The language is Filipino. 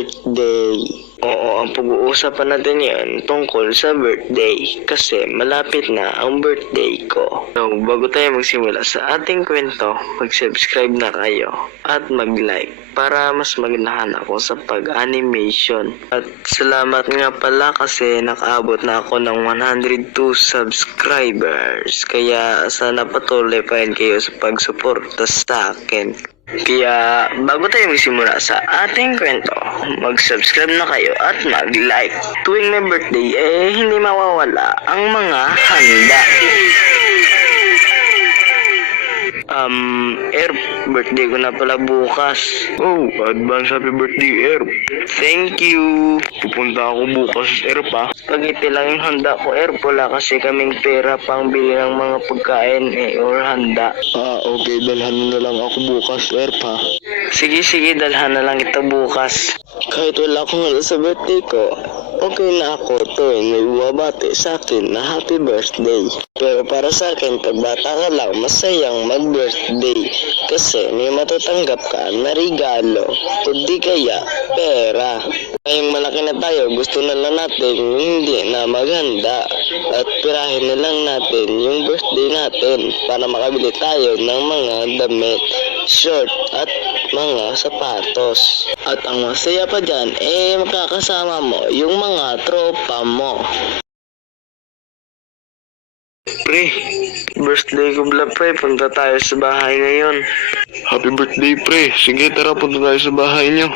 birthday. Oo, ang pag-uusapan natin yan tungkol sa birthday kasi malapit na ang birthday ko. So, bago tayo magsimula sa ating kwento, mag-subscribe na kayo at mag-like para mas maganahan ako sa pag-animation. At salamat nga pala kasi nakaabot na ako ng 102 subscribers. Kaya sana patuloy pa rin kayo sa pagsuporta sa akin. Kaya bago tayo magsimula sa ating kwento, mag-subscribe na kayo at mag-like. Tuwing may birthday, hindi mawawala ang mga handa. Erp, birthday ko na pala bukas. Oh, advance happy birthday, Erp. Thank you. Pupunta ako bukas, Erp, ha. Spaghetti lang yung handa ko, Erp. Wala kasi kaming pera pang bili ng mga pagkain, or handa. Okay, dalhan na lang ako bukas, Erp, ha. Sige, dalhan na lang kita bukas. Kahit wala akong handa sa birthday ko, okay na ako tuwing may bumabati sa akin na happy birthday. Pero para sa akin, pag bata ka lang, masayang mag-birthday. Kasi may matatanggap ka na regalo, o di kaya pera. Ngayong malaki na tayo, gusto na lang natin hindi na maganda. At pirahin na lang natin yung birthday natin para makabili tayo ng mga damit, short at mga sapatos. At ang masaya pa dyan, makakasama mo yung mga tropa mo. Pre, birthday ko pala, pre. Punta tayo sa bahay ngayon. Happy birthday, pre. Sige, tara, punta tayo sa bahay niyo.